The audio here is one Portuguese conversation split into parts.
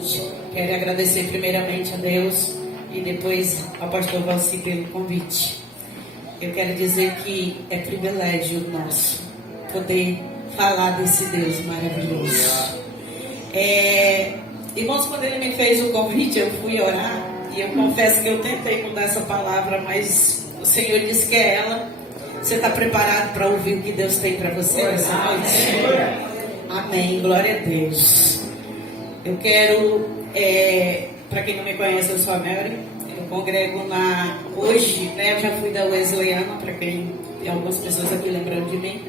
noite. Quero agradecer primeiramente a Deus e depois ao pastor Valci pelo convite. Eu quero dizer que é privilégio nosso poder falar desse Deus maravilhoso. Irmãos, quando ele me fez o convite, eu fui orar e eu confesso que eu tentei mudar essa palavra, mas o Senhor disse que é ela. Você está preparado para ouvir o que Deus tem para você nessa noite? Amém, glória a Deus. Eu quero, para quem não me conhece, eu sou a Mary. Eu congrego hoje, né? Eu já fui da Wesleyana, para quem tem algumas pessoas aqui lembrando de mim.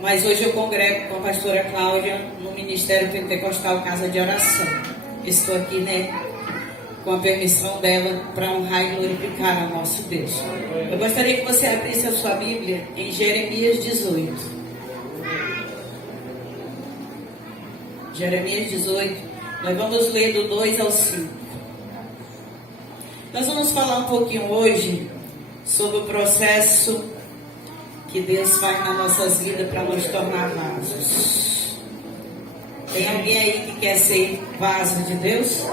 Mas hoje eu congrego com a pastora Cláudia no Ministério Pentecostal Casa de Oração. Estou aqui, né, com a permissão dela para honrar e glorificar ao nosso Deus. Eu gostaria que você abrisse a sua Bíblia em Jeremias 18. Jeremias 18, nós vamos ler do 2 ao 5. Nós vamos falar um pouquinho hoje sobre o processo que Deus faz nas nossas vidas para nos tornar vasos. Tem alguém aí que quer ser vaso de Deus?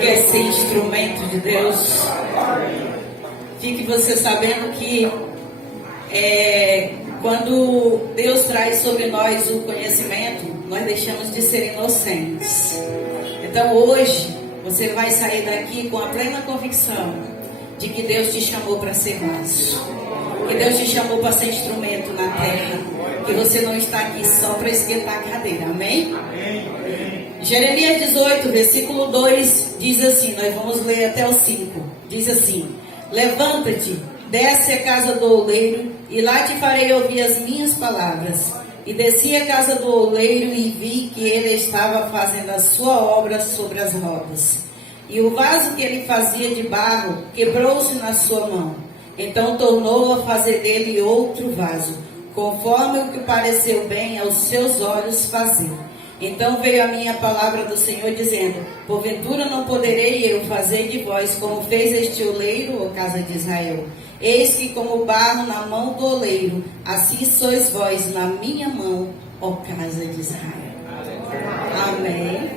Quer ser instrumento de Deus? Fique você sabendo que quando Deus traz sobre nós o conhecimento, nós deixamos de ser inocentes. Então hoje você vai sair daqui com a plena convicção de que Deus te chamou para ser vaso, que Deus te chamou para ser instrumento na terra, que você não está aqui só para esquentar a cadeira. Amém? Jeremias 18, versículo 2 diz assim, nós vamos ler até o 5. Diz assim: levanta-te, desce à casa do oleiro, e lá te farei ouvir as minhas palavras. E desci à casa do oleiro e vi que ele estava fazendo a sua obra sobre as rodas. E o vaso que ele fazia de barro quebrou-se na sua mão. Então tornou a fazer dele outro vaso, conforme o que pareceu bem aos seus olhos fazer. Então veio a minha palavra do Senhor, dizendo: porventura não poderei eu fazer de vós como fez este oleiro, ó casa de Israel? Eis que como barro na mão do oleiro, assim sois vós na minha mão, ó casa de Israel. Amém.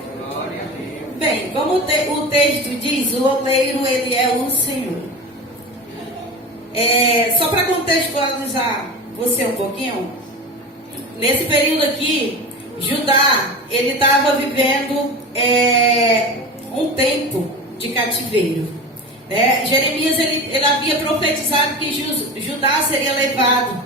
Bem, como o texto diz, o oleiro, ele é o Senhor. Só para contextualizar você um pouquinho, nesse período aqui, Judá, ele estava vivendo um tempo de cativeiro. Jeremias, ele havia profetizado que Judá seria levado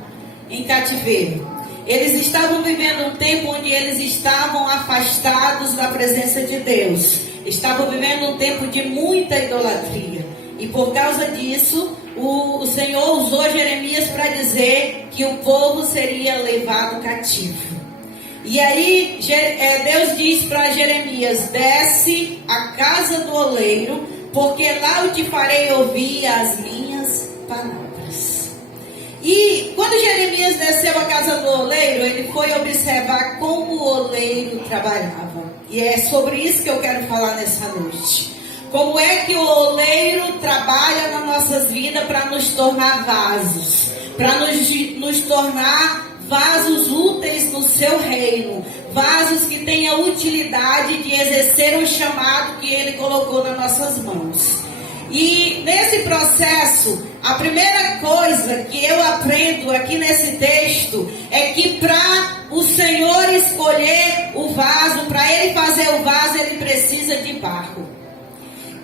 em cativeiro. Eles estavam vivendo um tempo onde eles estavam afastados da presença de Deus. Estavam vivendo um tempo de muita idolatria. E por causa disso, o Senhor usou Jeremias para dizer que o povo seria levado cativo. E aí Deus diz para Jeremias: desce à casa do oleiro, porque lá eu te farei ouvir as minhas palavras. E quando Jeremias desceu à casa do oleiro, ele foi observar como o oleiro trabalhava. E é sobre isso que eu quero falar nessa noite. Como é que o oleiro trabalha nas nossas vidas para nos tornar vasos, para nos tornar vasos úteis no seu reino, vasos que tenham utilidade de exercer o chamado que ele colocou nas nossas mãos. E nesse processo, a primeira coisa que eu aprendo aqui nesse texto é que para o Senhor escolher o vaso, para ele fazer o vaso, ele precisa de barro.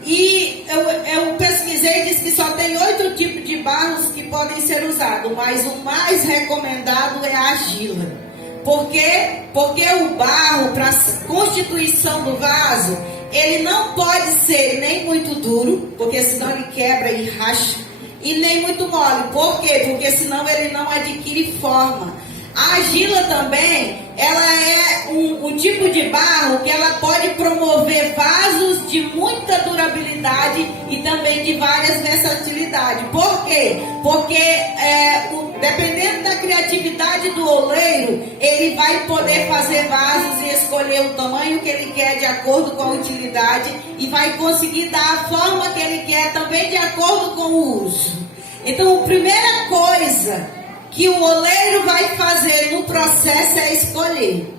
E eu pesquisei e disse que só tem 8 tipos de barros que podem ser usados, mas o mais recomendado é a argila. Por quê? Porque o barro, para a constituição do vaso, ele não pode ser nem muito duro, porque senão ele quebra e racha, e nem muito mole. Por quê? Porque senão ele não adquire forma. A argila também, ela é um tipo de barro que ela pode promover vasos de muita durabilidade e também de várias versatilidades. Por quê? Porque dependendo da criatividade do oleiro, ele vai poder fazer vasos e escolher o tamanho que ele quer de acordo com a utilidade e vai conseguir dar a forma que ele quer também de acordo com o uso. Então, a primeira coisa que o oleiro vai fazer no processo é escolher.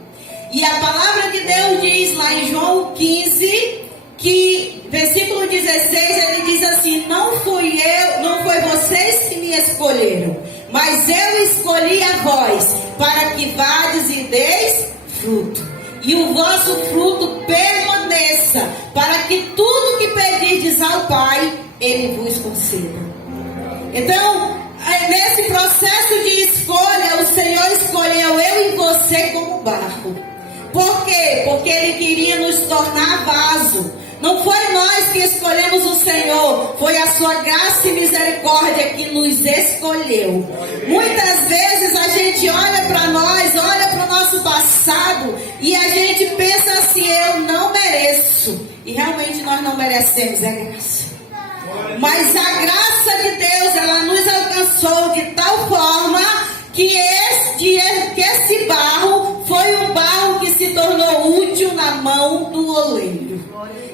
E a palavra de Deus diz lá em João 15, que versículo 16, ele diz assim: não foi vocês que me escolheram, mas eu escolhi a vós, para que vades e deis fruto, e o vosso fruto permaneça, para que tudo que pedirdes ao Pai, Ele vos conceda. Então, nesse processo de escolha, o Senhor escolheu eu e você como barro. Por quê? Porque Ele queria nos tornar vaso. Não foi nós que escolhemos o Senhor, foi a sua graça e misericórdia que nos escolheu. Muitas vezes a gente olha para nós, olha para o nosso passado e a gente pensa assim: eu não mereço. E realmente nós não merecemos a graça. Mas a graça de Deus, ela nos alcançou de tal forma que esse barro foi um barro que se tornou útil na mão do oleiro.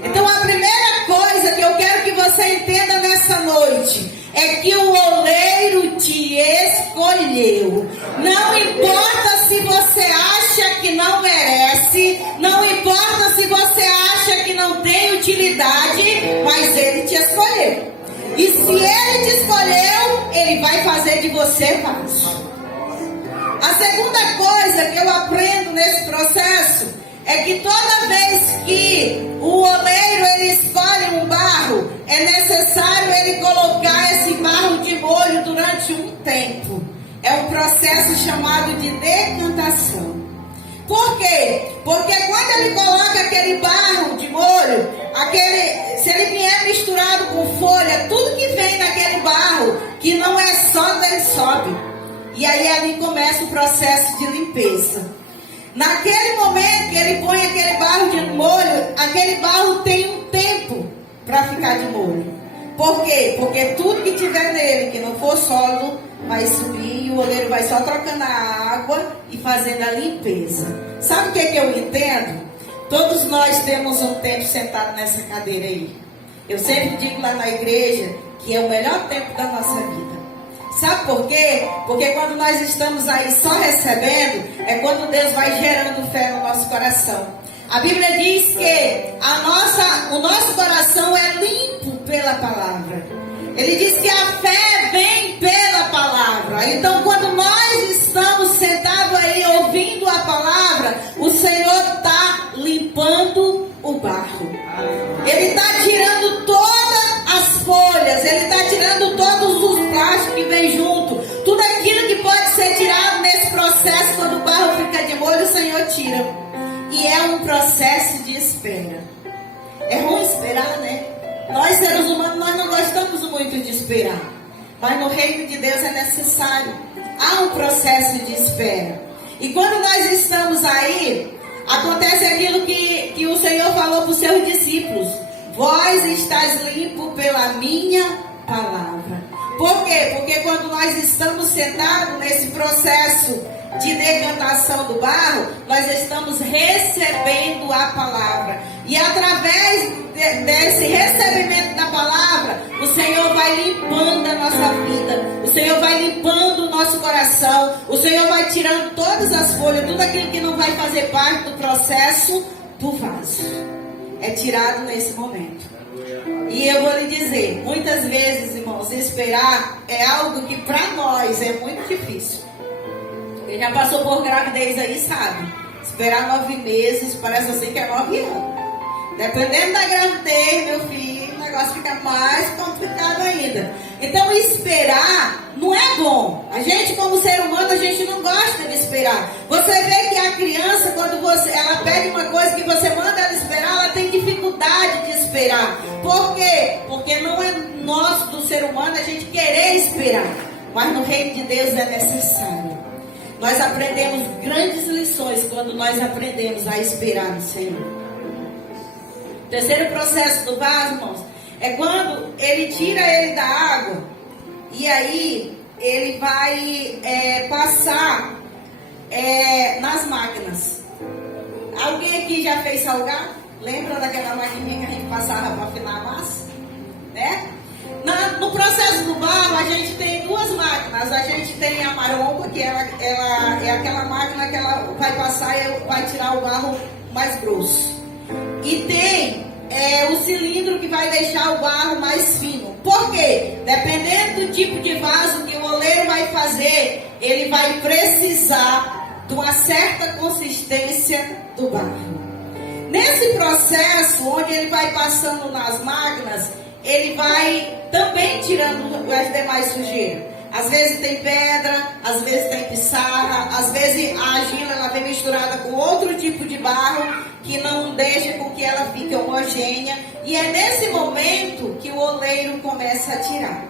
Então a primeira coisa que eu quero que você entenda nessa noite é que o oleiro te escolheu. Não importa se você acha que não merece, não importa se você acha que não tem utilidade, mas Ele te escolheu. E se Ele te escolheu, Ele vai fazer de você vaso. A segunda coisa que eu aprendo nesse processo é que toda vez que o oleiro ele escolhe um barro, é necessário ele colocar esse barro de molho durante um tempo. É um processo chamado de decantação. Por quê? Porque quando ele coloca aquele barro de molho, se ele vier misturado com folha, tudo que vem naquele barro, que não é soda, ele sobe. E aí ali começa o processo de limpeza. Naquele momento que ele põe aquele barro de molho, aquele barro tem um tempo para ficar de molho. Por quê? Porque tudo que tiver nele, que não for sólido, vai subir e o oleiro vai só trocando a água e fazendo a limpeza. Sabe o que eu entendo? Todos nós temos um tempo sentado nessa cadeira aí. Eu sempre digo lá na igreja que é o melhor tempo da nossa vida. Sabe por quê? Porque quando nós estamos aí só recebendo, é quando Deus vai gerando fé no nosso coração. A Bíblia diz que o nosso coração é limpo pela palavra. Ele diz que a fé vem pela palavra. Então quando nós estamos sentados aí ouvindo a palavra, o Senhor está limpando o barro. Ele está tirando todas as folhas, Ele está tirando todos os plásticos que vem junto. Tudo aquilo que pode ser tirado nesse processo, quando o barro fica de molho, o Senhor tira. E é um processo de espera. É ruim esperar, né? Nós seres humanos, nós não gostamos muito de esperar. Mas no reino de Deus é necessário. Há um processo de espera. E quando nós estamos aí, acontece aquilo que o Senhor falou para os seus discípulos: vós estáis limpos pela minha palavra. Por quê? Porque quando nós estamos sentados nesse processo de decantação do barro, nós estamos recebendo a palavra. E através desse recebimento da palavra, o Senhor vai limpando a nossa vida. O Senhor vai limpando o nosso coração. O Senhor vai tirando todas as folhas, tudo aquilo que não vai fazer parte do processo do vaso. É tirado nesse momento. E eu vou lhe dizer, muitas vezes, irmãos, esperar é algo que para nós é muito difícil. Quem já passou por gravidez aí sabe. Esperar 9 meses parece assim que é 9 anos. Dependendo da gravidez, meu filho, o negócio fica mais complicado ainda. Então esperar não é bom. A gente, como ser humano, a gente não gosta de esperar. Você vê que a criança, quando ela pede uma coisa que você manda ela esperar, ela tem dificuldade de esperar. Por quê? Porque não é nosso, do ser humano, a gente querer esperar. Mas no reino de Deus é necessário. Nós aprendemos grandes lições quando nós aprendemos a esperar no Senhor. O terceiro processo do vaso, irmãos, é quando ele tira ele da água e aí ele vai passar nas máquinas. Alguém aqui já fez salgado? Lembra daquela maquininha que a gente passava para afinar a massa? Né? No processo do barro, a gente tem duas máquinas. A gente tem a maromba, que ela é aquela máquina que ela vai passar e vai tirar o barro mais grosso. E tem o cilindro que vai deixar o barro mais fino. Por quê? Dependendo do tipo de vaso que o oleiro vai fazer, ele vai precisar de uma certa consistência do barro. Nesse processo, onde ele vai passando nas máquinas, ele vai também tirando as demais sujeiras. Às vezes tem pedra, às vezes tem pissarra, às vezes a argila ela vem misturada com outro tipo de barro que não deixa com que ela fique homogênea. E é nesse momento que o oleiro começa a tirar.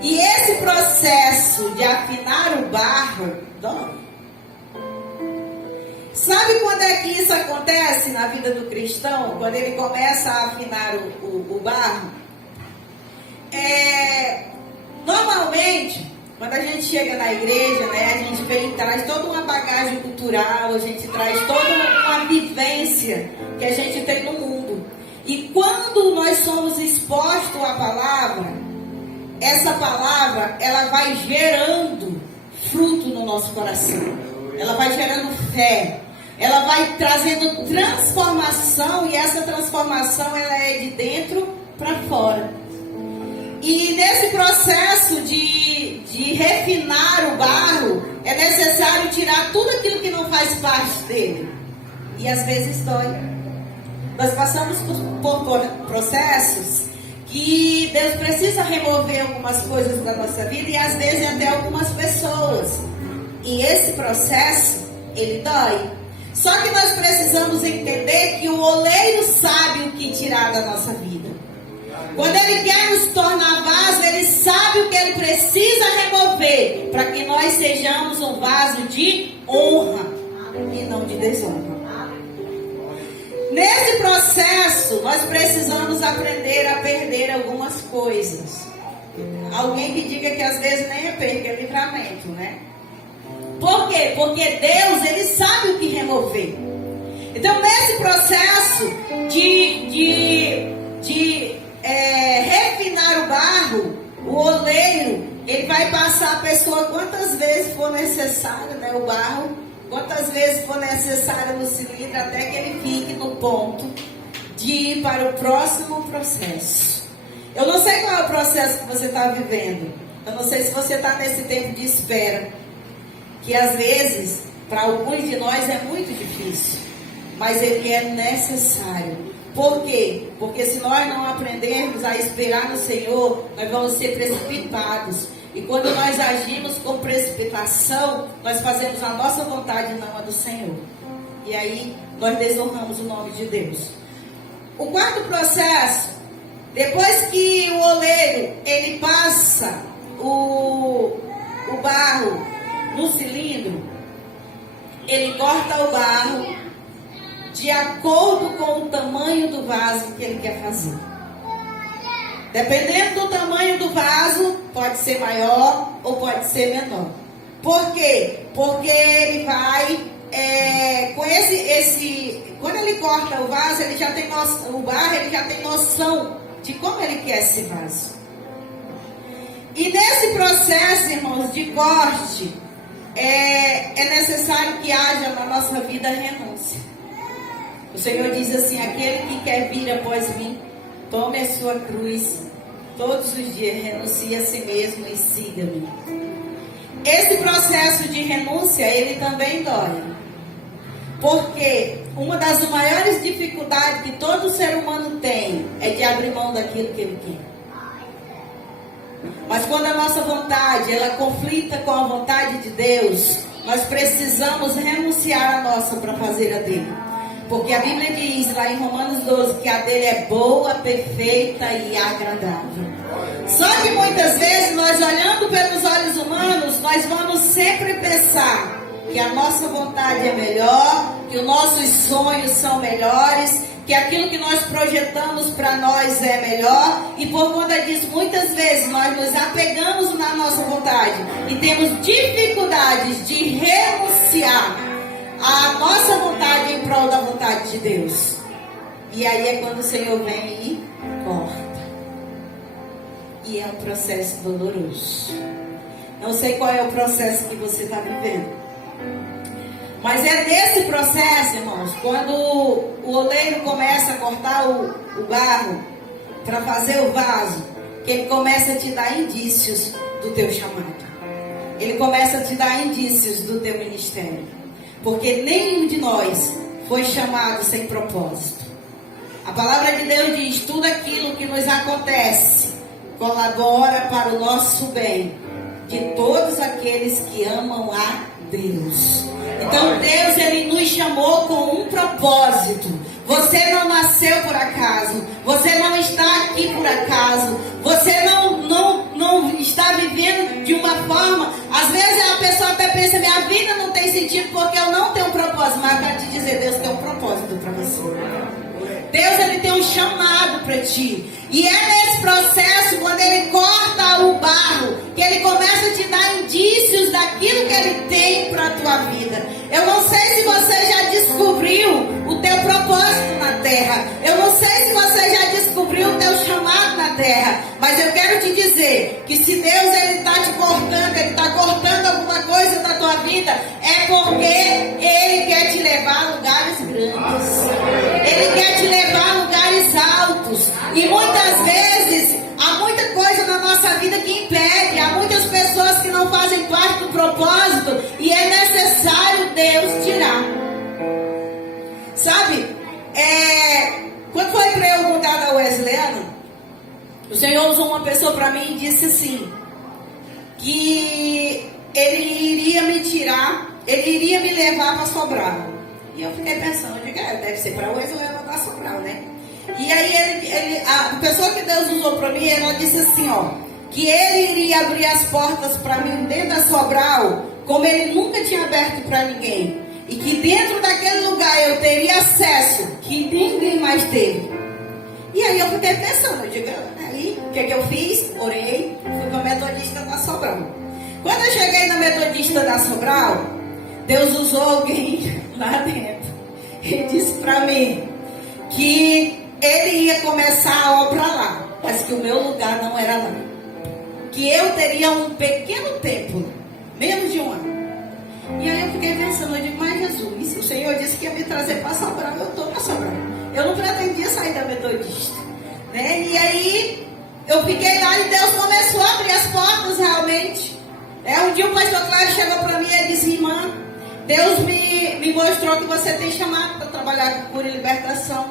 E esse processo de afinar o barro dói. Sabe quando é que isso acontece na vida do cristão? Quando ele começa a afinar o barro? Normalmente, quando a gente chega na igreja, né, a gente traz toda uma bagagem cultural, a gente traz toda uma vivência que a gente tem no mundo. E quando nós somos expostos à palavra, essa palavra, ela vai gerando fruto no nosso coração. Ela vai gerando fé. Ela vai trazendo transformação, e essa transformação ela é de dentro para fora. E nesse processo de refinar o barro, é necessário tirar tudo aquilo que não faz parte dele. E às vezes dói. Nós passamos por processos que Deus precisa remover algumas coisas da nossa vida, e às vezes até algumas pessoas. E esse processo, ele dói. Só que nós precisamos entender que o oleiro sabe o que tirar da nossa vida. Quando ele quer nos tornar vaso, ele sabe o que ele precisa remover para que nós sejamos um vaso de honra e não de desonra. Nesse processo, nós precisamos aprender a perder algumas coisas. Alguém que diga que às vezes nem é perda, é livramento, né? Por quê? Porque Deus, ele sabe o que remover. Então, nesse processo de refinar o barro, o oleiro, ele vai passar a pessoa quantas vezes for necessário, né, o barro, quantas vezes for necessário no cilindro, até que ele fique no ponto de ir para o próximo processo. Eu não sei qual é o processo que você está vivendo. Eu não sei se você está nesse tempo de espera, que às vezes, para alguns de nós é muito difícil, mas ele é necessário. Por quê? Porque se nós não aprendermos a esperar no Senhor, nós vamos ser precipitados. E quando nós agimos com precipitação, nós fazemos a nossa vontade e não a do Senhor. E aí, nós desonramos o nome de Deus. O quarto processo, depois que o oleiro, ele passa o barro no cilindro, ele corta o barro de acordo com o tamanho do vaso que ele quer fazer. Dependendo do tamanho do vaso, pode ser maior ou pode ser menor. Por quê? Porque ele vai quando ele corta o vaso, ele já tem noção, o barro, ele já tem noção de como ele quer esse vaso. E nesse processo, irmãos, de corte, é necessário que haja na nossa vida renúncia. O Senhor diz assim: aquele que quer vir após mim, tome a sua cruz todos os dias, renuncie a si mesmo e siga-me. Esse processo de renúncia, ele também dói. Porque uma das maiores dificuldades que todo ser humano tem é de abrir mão daquilo que ele quer. Mas quando a nossa vontade, ela conflita com a vontade de Deus, nós precisamos renunciar a nossa para fazer a dele. Porque a Bíblia diz lá em Romanos 12 que a dele é boa, perfeita e agradável. Só que muitas vezes nós, olhando pelos olhos humanos, nós vamos sempre pensar que a nossa vontade é melhor, que os nossos sonhos são melhores, que aquilo que nós projetamos para nós é melhor, e por conta disso, muitas vezes nós nos apegamos na nossa vontade e temos dificuldades de renunciar à nossa vontade em prol da vontade de Deus. E aí é quando o Senhor vem e corta. E é um processo doloroso. Não sei qual é o processo que você está vivendo. Mas é nesse processo, irmãos, quando o oleiro começa a cortar o barro para fazer o vaso, que ele começa a te dar indícios do teu chamado. Ele começa a te dar indícios do teu ministério. Porque nenhum de nós foi chamado sem propósito. A palavra de Deus diz: tudo aquilo que nos acontece colabora para o nosso bem, de todos aqueles que amam a Deus. Então Deus, Ele nos chamou com um propósito. Você não nasceu por acaso. Você não está aqui por acaso. Você não está vivendo de uma forma. Às vezes a pessoa até pensa: minha vida não tem sentido porque eu não tenho um propósito. Mas eu quero te dizer, Deus tem um propósito para você. Deus, Ele tem um chamado para ti. E é nesse processo, quando Ele corta o barro, que Ele começa a te dar indícios daquilo que Ele tem para a tua vida. Eu não sei se você já descobriu o teu propósito na terra. Eu não sei se você já descobriu o teu chamado na terra. Mas eu quero te dizer que se Deus, Ele está te cortando, Ele está cortando alguma coisa da tua vida, é porque Ele quer te levar a lugares grandes. Ele quer te levar a lugares altos. E muitas vezes há muita coisa na nossa vida que impede. Há muitas pessoas que não fazem parte do propósito. E é necessário Deus tirar. Sabe? Quando foi perguntado a Wesleyana, o Senhor usou uma pessoa para mim e disse assim: que Ele iria me tirar, Ele iria me levar para Sobral. E eu fiquei pensando, deve ser para Wesley levar para Sobral, né? E aí a pessoa que Deus usou para mim, ela disse assim, que Ele iria abrir as portas para mim dentro da Sobral, como Ele nunca tinha aberto para ninguém. E que dentro daquele lugar eu teria acesso que ninguém mais teve. E aí eu fiquei pensando, aí o que eu fiz? Orei, fui para a Metodista da Sobral. Quando eu cheguei na Metodista da Sobral, Deus usou alguém lá dentro. Ele disse para mim que Ele ia começar a obra lá, mas que o meu lugar não era lá. Que eu teria um pequeno tempo, menos de um ano. E aí eu fiquei pensando, eu digo, mas Jesus, o Senhor disse que ia me trazer para Sobral, eu estou para Sobral. Eu não pretendia sair da Metodista, né? E aí eu fiquei lá e Deus começou a abrir as portas realmente. Um dia o pastor Cláudio chegou para mim e disse: irmã, Deus me mostrou que você tem chamado para trabalhar com cura e libertação.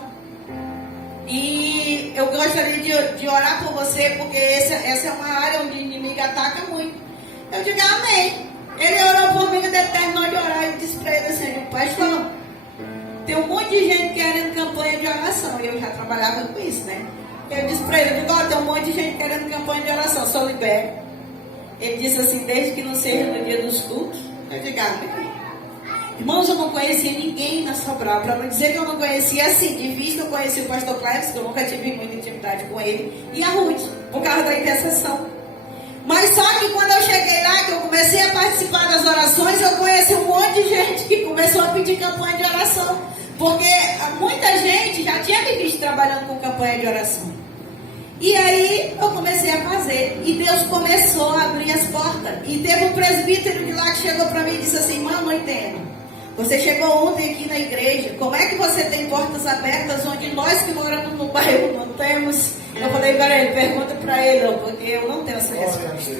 E eu gostaria de orar por você, porque essa é uma área onde o inimigo ataca muito. Eu digo, amém. Ele orou por mim, ele terminou de orar e disse para ele assim: pastor, tem um monte de gente querendo campanha de oração. E eu já trabalhava com isso, né? Eu disse para ele, tem um monte de gente querendo campanha de oração, só libero. Ele disse assim: desde que não seja no dia dos cultos. Eu digo, amém. Irmãos, eu não conhecia ninguém na Sobral. Para não dizer que eu não conhecia, assim, de vista eu conheci o pastor Cleves, que eu nunca tive muita intimidade com ele, e a Ruth, por causa da intercessão. Mas só que quando eu cheguei lá, que eu comecei a participar das orações, eu conheci um monte de gente que começou a pedir campanha de oração. Porque muita gente já tinha me visto trabalhando com campanha de oração. E aí eu comecei a fazer. E Deus começou a abrir as portas. E teve um presbítero de lá que chegou para mim e disse assim: não entendo. Você chegou ontem aqui na igreja. Como é que você tem portas abertas onde nós que moramos no bairro não temos? Eu falei para ele, pergunta para ele, porque eu não tenho essa resposta.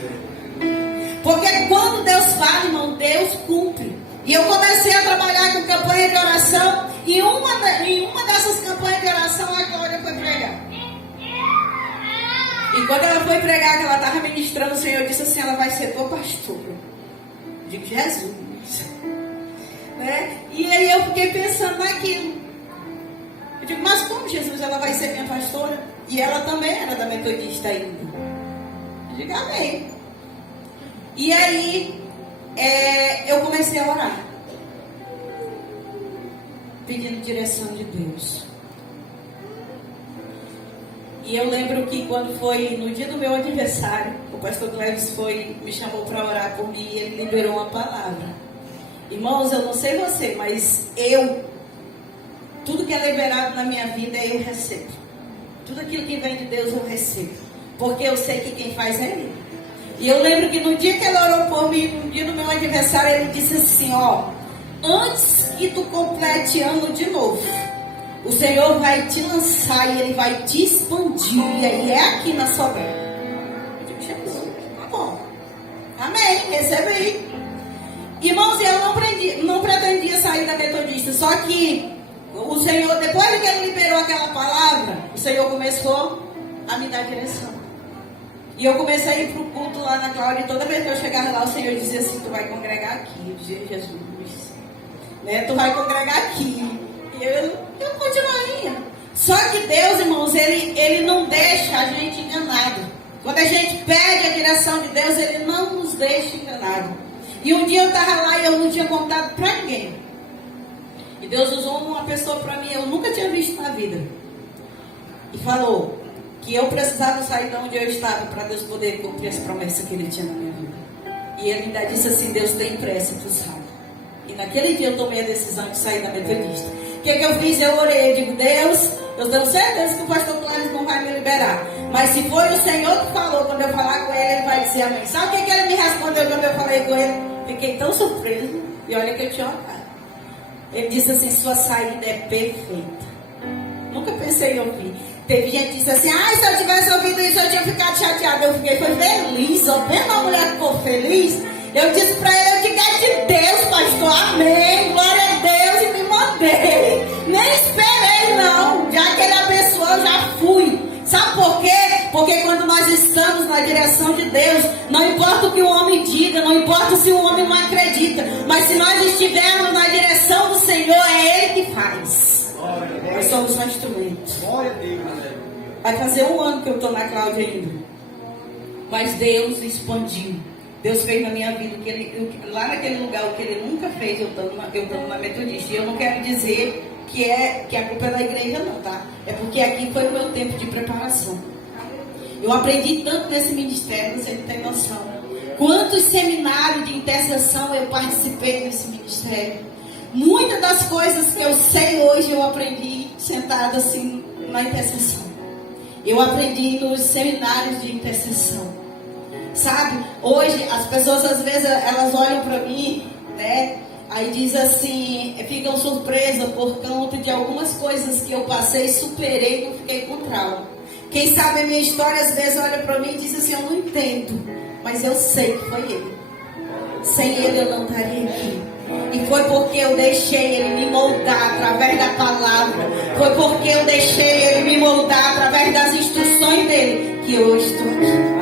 Porque quando Deus fala, irmão, Deus cumpre. E eu comecei a trabalhar com campanha de oração. E em uma dessas campanhas de oração, a Glória foi pregar. E quando ela foi pregar, que ela estava ministrando, o Senhor disse assim: ela vai ser tua pastora. Eu digo, Jesus. Né? E aí eu fiquei pensando naquilo. Eu digo, mas como, Jesus, ela vai ser minha pastora? E ela também era da Metodista ainda. Eu digo, amém. E aí eu comecei a orar, pedindo direção de Deus. E eu lembro que quando foi no dia do meu aniversário, o pastor Cleves me chamou para orar por mim e ele liberou uma palavra. Irmãos, eu não sei você, mas tudo que é liberado na minha vida eu recebo. Tudo aquilo que vem de Deus eu recebo. porque eu sei que quem faz é Ele. E eu lembro que no dia que ele orou por mim, no dia do meu aniversário, ele disse assim, ó, antes que tu complete ano de novo, o Senhor vai te lançar e Ele vai te expandir, e aí é aqui na sua vida. Eu digo, Jesus, tá bom. Amém, recebi. Irmãos, eu não pretendia sair da metodista, só que o Senhor, depois que Ele liberou aquela palavra, o Senhor começou a me dar direção. E eu comecei a ir para o culto lá na Cláudia, e toda vez que eu chegava lá, o Senhor dizia assim, tu vai congregar aqui. Eu dizia, Jesus, né? Tu vai congregar aqui. E eu continuaria. Só que Deus, irmãos, ele não deixa a gente enganado. Quando a gente pede a direção de Deus, Ele não nos deixa enganado. E um dia eu estava lá e eu não tinha contado para ninguém. E Deus usou uma pessoa para mim, eu nunca tinha visto na vida. E falou que eu precisava sair de onde eu estava para Deus poder cumprir as promessas que Ele tinha na minha vida. E Ele ainda disse assim, Deus tem pressa, tu sabe. E naquele dia eu tomei a decisão de sair da metodista. O que eu fiz? Eu orei, eu digo, Deus, eu tenho certeza que o pastor Cláudio não vai me liberar. Mas se foi o Senhor que falou, quando eu falar com Ele vai dizer amém. Sabe o que Ele me respondeu quando eu falei com Ele? Fiquei tão surpreso. E olha que eu tinha orado. Ele disse assim, sua saída é perfeita. Nunca pensei em ouvir. Teve gente que disse assim, se eu tivesse ouvido isso, eu tinha ficado chateada. Eu fiquei, foi feliz, ó. Vendo uma mulher que ficou feliz, eu disse para ele, eu digo, é de Deus, pastor, amém, glória a Deus, e me mandei. Nem esperei, não. Já que Ele abençoou, eu já fui. Sabe por quê? Porque quando nós estamos na direção de Deus, não importa o que o homem diga, não importa se o homem não acredita, mas se nós estivermos na direção do Senhor, é Ele que faz. Nós somos só instrumentos. Vai fazer 1 ano que eu estou na Cláudia ainda. Mas Deus expandiu. Deus fez na minha vida lá naquele lugar o que Ele nunca fez, eu estando na metodista. E eu não quero dizer que a culpa é da igreja não, tá? É porque aqui foi o meu tempo de preparação. Eu aprendi tanto nesse ministério, você não tem noção. Quantos seminários de intercessão eu participei nesse ministério. Muitas das coisas que eu sei hoje eu aprendi sentado assim na intercessão. Eu aprendi nos seminários de intercessão. Sabe? Hoje as pessoas às vezes elas olham para mim, né? Aí diz assim, ficam surpresas por conta de algumas coisas que eu passei, superei e não fiquei com trauma. Quem sabe a minha história às vezes olha para mim e diz assim, eu não entendo, mas eu sei que foi Ele. Sem Ele eu não estaria aqui. E foi porque eu deixei Ele me moldar através da palavra. Foi porque eu deixei Ele me moldar através das instruções dEle que eu estou aqui.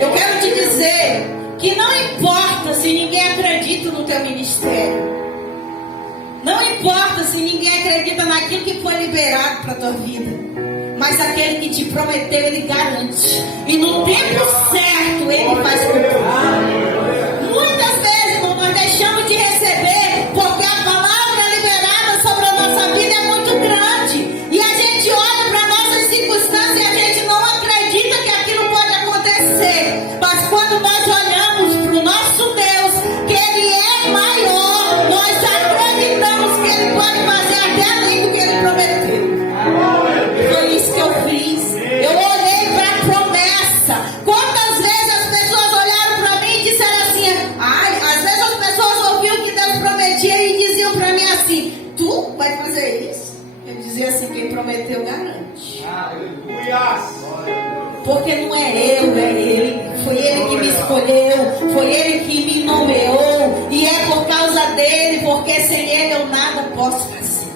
Eu quero te dizer que não importa se ninguém acredita no teu ministério. Não importa se ninguém acredita naquilo que foi liberado para a tua vida. Mas aquele que te prometeu, Ele garante. E no tempo certo, Ele faz cumprir. Muitas vezes nós deixamos de receber porque a palavra liberada sobre a nossa vida é muito grande. E a gente olha para nossas circunstâncias e a gente não acredita que aquilo pode acontecer. Mas quando nós olhamos para o nosso Deus, que Ele é maior, nós acreditamos que Ele pode fazer até além do que Ele prometeu. Foi isso que eu fiz. Eu olhei para a promessa. Quantas vezes as pessoas olharam para mim e disseram assim, às vezes as pessoas ouviam o que Deus prometia e diziam para mim assim, tu vai fazer isso? Eu dizia assim, quem prometeu garante. Porque não é eu, é Ele. Foi Ele que me escolheu, foi Ele que me nomeou, e é por causa dEle, porque sem Ele eu nada posso fazer.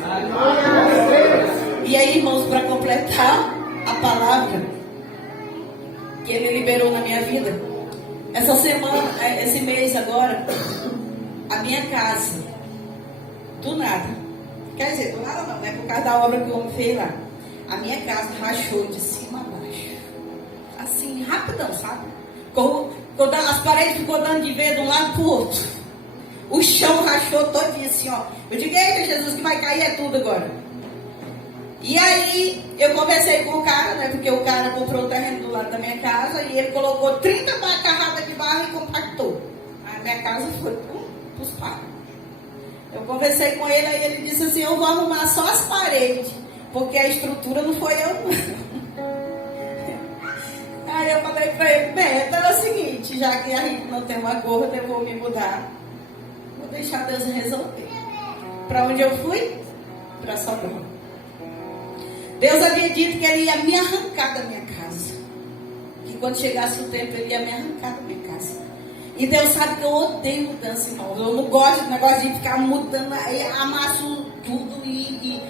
E aí, irmãos, para completar a palavra que Ele liberou na minha vida, essa semana, esse mês agora, a minha casa, do nada, quer dizer, do nada não, né? Por causa da obra que o homem fez lá, a minha casa rachou de cima a baixo, assim, rapidão, sabe? As paredes ficou dando de ver de um lado para o outro, o chão rachou todinho assim, ó. Eu digo, eita Jesus, que vai cair é tudo agora. E aí, eu conversei com o cara, né? Porque o cara comprou o terreno do lado da minha casa e ele colocou 30 carradas de barro e compactou. A minha casa foi para os paros. Eu conversei com ele, aí ele disse assim, eu vou arrumar só as paredes, porque a estrutura não foi eu, não. Aí eu falei pra ele, Beto, é o seguinte, já que a gente não tem um acordo, eu vou me mudar. Vou deixar Deus resolver. Pra onde eu fui? Pra Sobral. Deus havia dito que ele ia me arrancar da minha casa. Que quando chegasse o tempo, ele ia me arrancar da minha casa. E Deus sabe que eu odeio mudança, irmão. Eu não gosto do negócio de ficar mudando, aí amasso tudo e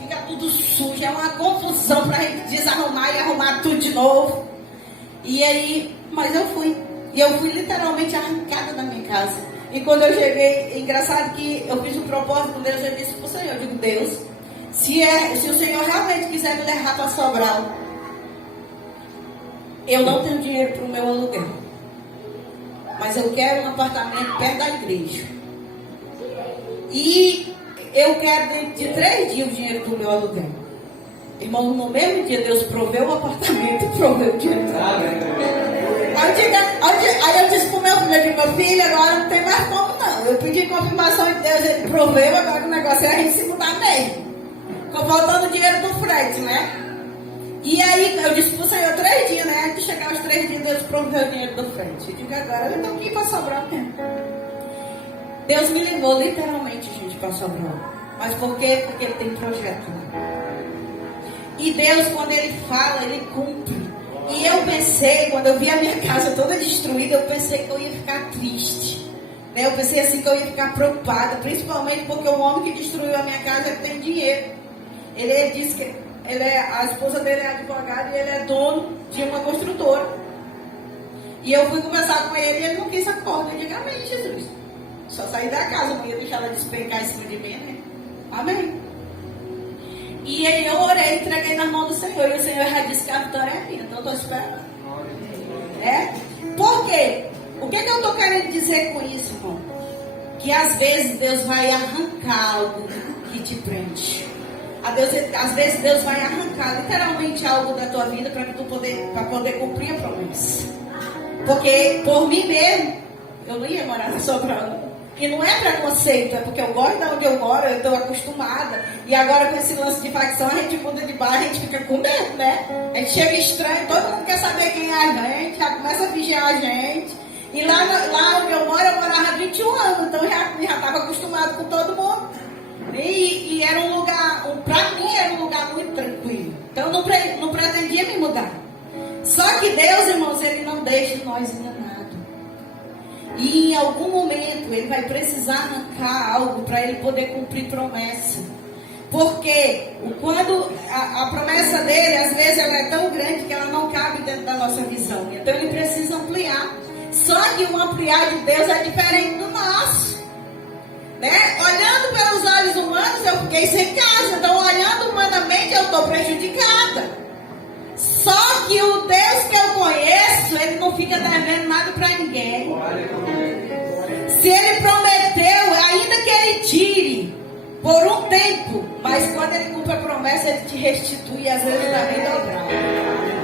fica tudo sujo. É uma confusão pra gente desarrumar e arrumar tudo de novo. E aí, mas eu fui. E eu fui literalmente arrancada da minha casa. E quando eu cheguei, engraçado que eu fiz um propósito com Deus, eu disse pro Senhor, eu digo, Deus, se o Senhor realmente quiser me levar para Sobral, eu não tenho dinheiro para o meu aluguel. Mas eu quero um apartamento perto da igreja. E eu quero dentro de 3 dias o dinheiro do meu aluguel. Irmão, no mesmo dia Deus proveu o apartamento e proveu o dinheiro do aluguel. Aí eu disse pro meu filho, eu digo, meu filho, agora não tem mais como não. Eu pedi confirmação de Deus, ele proveu, agora o negócio é a gente se mudar mesmo. Ficou faltando o dinheiro do frete, né? E aí eu disse pro Senhor 3 dias, né? Antes de chegar aos 3 dias, Deus proveu o dinheiro do frete. Eu digo, agora eu tenho que ir para Sobral mesmo. Deus me levou literalmente, gente, para Sobral. Mas por quê? Porque ele tem projeto, né? E Deus, quando ele fala, ele cumpre. E eu pensei, quando eu vi a minha casa toda destruída, eu pensei que eu ia ficar triste. Né? Eu pensei assim que eu ia ficar preocupada, principalmente porque o homem que destruiu a minha casa, ele tem dinheiro. Ele disse que a esposa dele é advogada e ele é dono de uma construtora. E eu fui conversar com ele e ele não quis acordo. Eu digo, amém, Jesus. Só sair da casa, não ia deixar ela despencar em cima de mim, né? Amém. E aí eu orei, entreguei na mão do Senhor. E o Senhor já disse que a vitória é minha. Então eu estou esperando. Por quê? O que eu estou querendo dizer com isso, irmão? Que às vezes Deus vai arrancar algo que te prende. Às vezes Deus vai arrancar literalmente algo da tua vida para poder cumprir a promessa. Porque por mim mesmo, eu não ia morar na Sobral. E não é preconceito, é porque eu gosto de onde eu moro, eu estou acostumada. E agora com esse lance de facção, a gente muda de bairro, a gente fica com medo, né? A gente chega estranho, todo mundo quer saber quem é a gente, já começa a vigiar a gente. E lá onde eu morava há 21 anos, então já estava acostumado com todo mundo. E era um lugar, para mim era um lugar muito tranquilo. Então eu não pretendia me mudar. Só que Deus, irmãos, Ele não deixa nós enganados. E em algum momento Ele vai precisar arrancar algo para Ele poder cumprir promessa. Porque quando a promessa dele, às vezes ela é tão grande que ela não cabe dentro da nossa visão. Então Ele precisa ampliar. Só que o ampliar de Deus é diferente do nosso. Né? Olhando pelos olhos humanos, eu fiquei sem casa. Então, olhando humanamente, eu estou prejudicada. Só que o Deus que eu conheço, Ele não fica devendo nada para ninguém. Se Ele prometeu, ainda que Ele tire por um tempo, mas quando Ele cumpre a promessa, Ele te restitui, às vezes também dobrado.